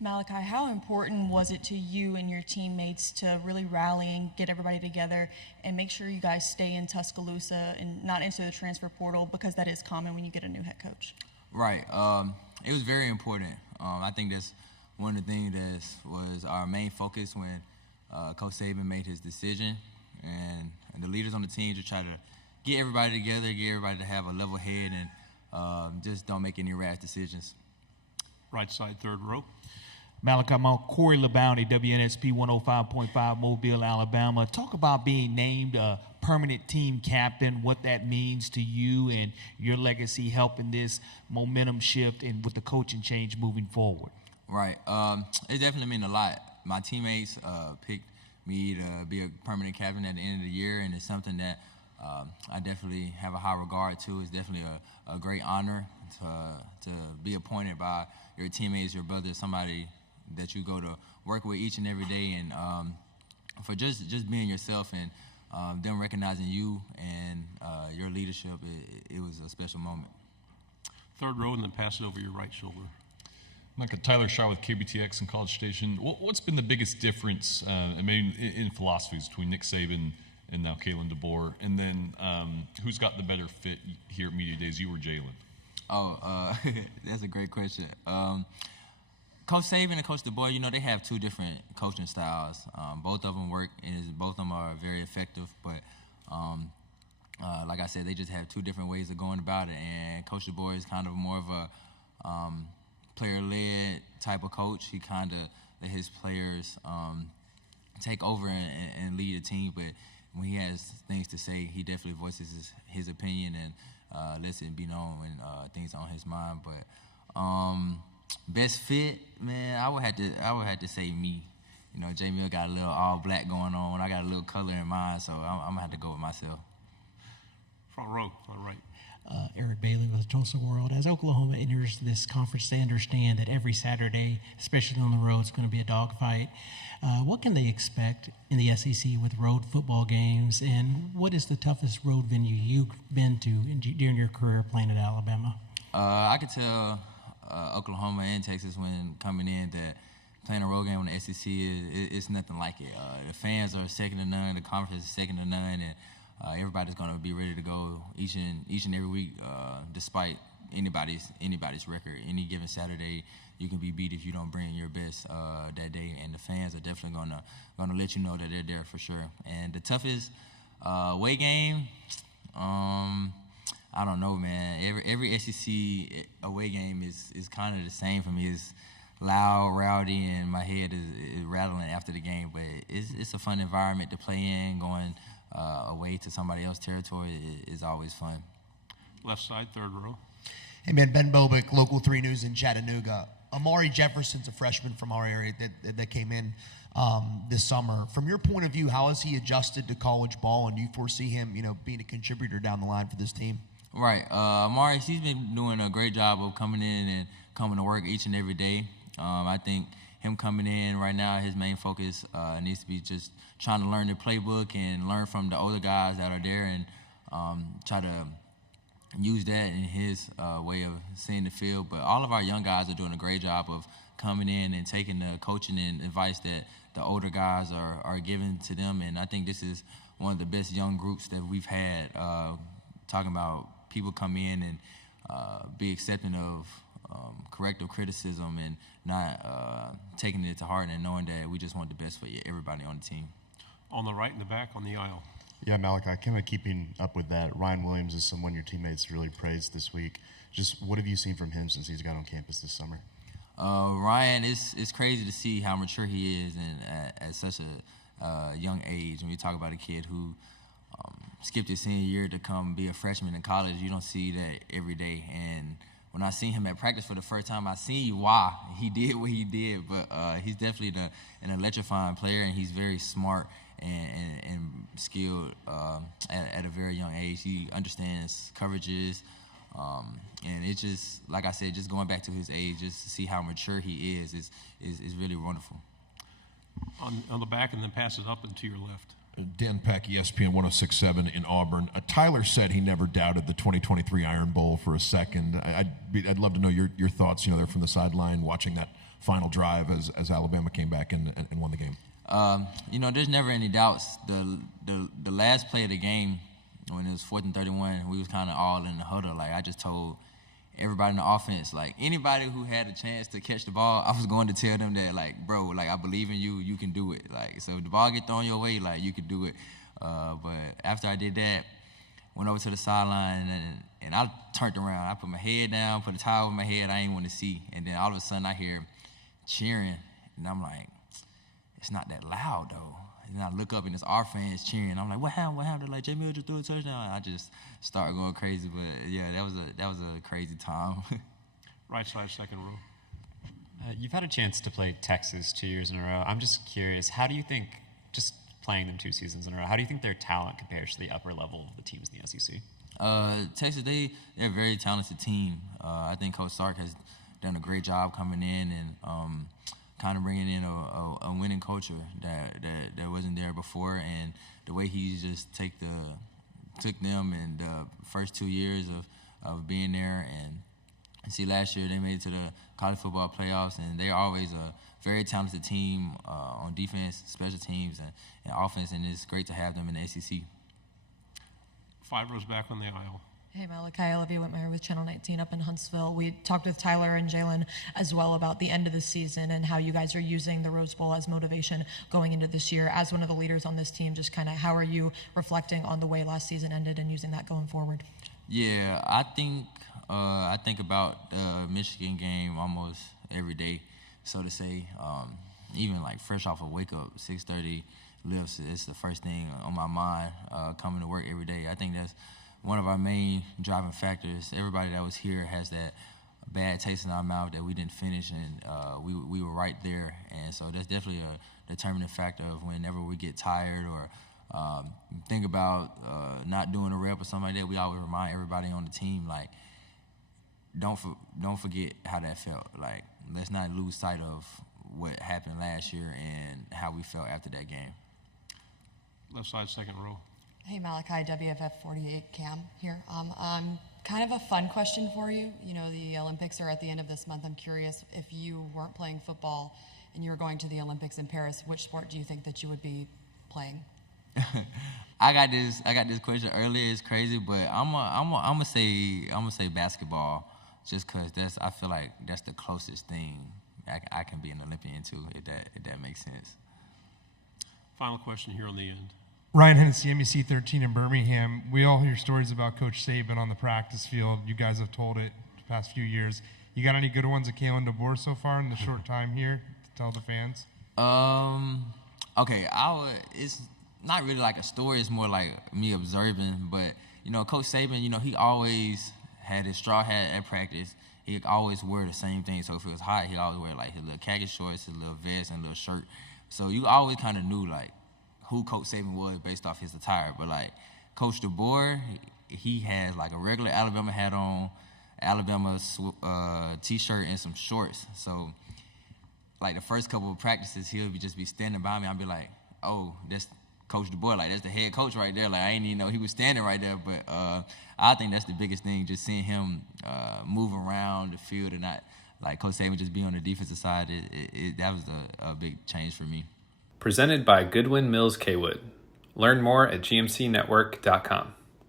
Malachi, how important was it to you and your teammates to really rally and get everybody together and make sure you guys stay in Tuscaloosa and not enter the transfer portal, because that is common when you get a new head coach? Right. It was very important. I think that's one of the things that was our main focus when Coach Saban made his decision, and the leaders on the team to try to get everybody together, get everybody to have a level head, and just don't make any rash decisions. Right side, third row. Malachi Moore, Corey LeBounty, WNSP 105.5, Mobile, Alabama. Talk about being named a permanent team captain, what that means to you and your legacy helping this momentum shift and with the coaching change moving forward. Right. It definitely meant a lot. My teammates picked me to be a permanent captain at the end of the year, and it's something that I definitely have a high regard to. It's definitely a great honor to be appointed by your teammates, your brothers, somebody that you go to work with each and every day, and for just being yourself and them recognizing you and your leadership, it was a special moment. Third row, and then pass it over your right shoulder. Micah, Tyler Shaw with KBTX and College Station. What's been the biggest difference, in philosophies between Nick Saban and now Kalen DeBoer? And then who's got the better fit here at Media Days, you or Jalen? Oh, that's a great question. Coach Saban and Coach DeBoer, they have two different coaching styles. Both of them work, and both of them are very effective. But like I said, they just have two different ways of going about it. And Coach DeBoer is kind of more of a player-led type of coach. He kind of let his players take over and lead a team. But when he has things to say, he definitely voices his opinion and lets it be known when things are on his mind. But best fit, man, I would have to say me. J Mill got a little all black going on. I got a little color in mine, so I'm gonna have to go with myself. Front row, all right. Eric Bailey with Tulsa World. As Oklahoma enters this conference, they understand that every Saturday, especially on the road, is going to be a dogfight. What can they expect in the SEC with road football games, and what is the toughest road venue you've been to during your career playing at Alabama? I could tell Oklahoma and Texas when coming in that playing a road game on the SEC it's nothing like it. The fans are second to none, the conference is second to none, and everybody's going to be ready to go each and every week, despite anybody's record. Any given Saturday, you can be beat if you don't bring your best that day, and the fans are definitely gonna let you know that they're there for sure. And the toughest away game, I don't know, man. Every SEC away game is kind of the same for me. It's loud, rowdy, and my head is rattling after the game. But it's a fun environment to play in. Going away to somebody else's territory is always fun. Left side, third row. Hey, man, Ben Bobick, Local 3 News in Chattanooga. Amari Jefferson's a freshman from our area that came in this summer. From your point of view, how has he adjusted to college ball, and do you foresee him, being a contributor down the line for this team? Right. Amari, he's been doing a great job of coming in and coming to work each and every day. I think him coming in right now, his main focus needs to be just trying to learn the playbook and learn from the older guys that are there, and try to use that in his way of seeing the field. But all of our young guys are doing a great job of coming in and taking the coaching and advice that the older guys are giving to them. And I think this is one of the best young groups that we've had, talking about people come in and be accepting of corrective criticism and not taking it to heart, and knowing that we just want the best for everybody on the team. On the right in the back, on the aisle. Yeah, Malachi, kind of keeping up with that, Ryan Williams is someone your teammates really praised this week. Just what have you seen from him since he's got on campus this summer? Ryan, it's crazy to see how mature he is and at such a young age. When you talk about a kid who skipped his senior year to come be a freshman in college, you don't see that every day. And when I seen him at practice for the first time, I seen why he did what he did. But he's definitely an electrifying player, and he's very smart and skilled at a very young age. He understands coverages, and it's just, like I said, just going back to his age, just to see how mature he is really wonderful. On the back, and then pass it up and to your left. Dan Peck, ESPN 106.7 in Auburn. Tyler said he never doubted the 2023 Iron Bowl for a second. I'd love to know your thoughts. They're from the sideline watching that final drive as Alabama came back and won the game? There's never any doubts. The last play of the game, when it was 4th and 31, we was kind of all in the huddle. Like, I just told everybody in the offense, like, anybody who had a chance to catch the ball, I was going to tell them that, like, bro, like, I believe in you. You can do it. Like, so if the ball get thrown your way, like, you can do it. But after I did that, went over to the sideline, and I turned around. I put my head down, put a towel over my head I didn't want to see. And then all of a sudden I hear cheering, and I'm like, it's not that loud, though. And I look up, and it's our fans cheering. I'm like, what happened? What happened? Like, J. Mill just threw a touchdown. I just started going crazy. But, yeah, that was a crazy time. Right side, second row. You've had a chance to play Texas 2 years in a row. I'm just curious, how do you think, just playing them 2 seasons in a row, how do you think their talent compares to the upper level of the teams in the SEC? Texas, they're a very talented team. I think Coach Sark has done a great job coming in and kind of bringing in a winning culture that wasn't there before, and the way he just took them in the first 2 years of being there. And see, last year they made it to the college football playoffs, and they're always a very talented team on defense, special teams, and offense, and it's great to have them in the ACC. 5 rows back on the aisle. Hey, Malachi, Olivia Whitmire with Channel 19 up in Huntsville. We talked with Tyler and Jalen as well about the end of the season and how you guys are using the Rose Bowl as motivation going into this year. As one of the leaders on this team, just kind of how are you reflecting on the way last season ended and using that going forward? Yeah, I think about the Michigan game almost every day, so to say. Even like fresh off a wake up, 6:30 lifts, it's the first thing on my mind coming to work every day. I think that's one of our main driving factors. Everybody that was here has that bad taste in our mouth that we didn't finish, and we were right there. And so that's definitely a determining factor of whenever we get tired or think about not doing a rep or something like that, we always remind everybody on the team, like, don't forget how that felt. Like, let's not lose sight of what happened last year and how we felt after that game. Left side, second row. Hey, Malachi, WFF 48 Cam here. Kind of a fun question for you. You know, the Olympics are at the end of this month. I'm curious, if you weren't playing football and you were going to the Olympics in Paris, which sport do you think that you would be playing? I got this question earlier. It's crazy, but I'm gonna say basketball, just cause I feel like that's the closest thing I can be an Olympian to, if that makes sense. Final question here on the end. Ryan Hennessy, MEC 13 in Birmingham. We all hear stories about Coach Saban on the practice field. You guys have told it the past few years. You got any good ones at Kalen DeBoer so far in the short time here to tell the fans? Okay, it's not really like a story. It's more like me observing. But, Coach Saban, he always had his straw hat at practice. He always wore the same thing. So if it was hot, he always wear like his little khaki shorts, his little vest, and little shirt. So you always kind of knew like who Coach Saban was based off his attire. But like Coach DeBoer, he has like a regular Alabama hat on, Alabama t-shirt, and some shorts. So like the first couple of practices, he'll just be standing by me. I'll be like, oh, that's Coach DeBoer, like that's the head coach right there. Like I didn't even know he was standing right there. But I think that's the biggest thing, just seeing him move around the field and not like Coach Saban just be on the defensive side. That was a big change for me. Presented by Goodwyn Mills Cawood. Learn more at gmcnetwork.com.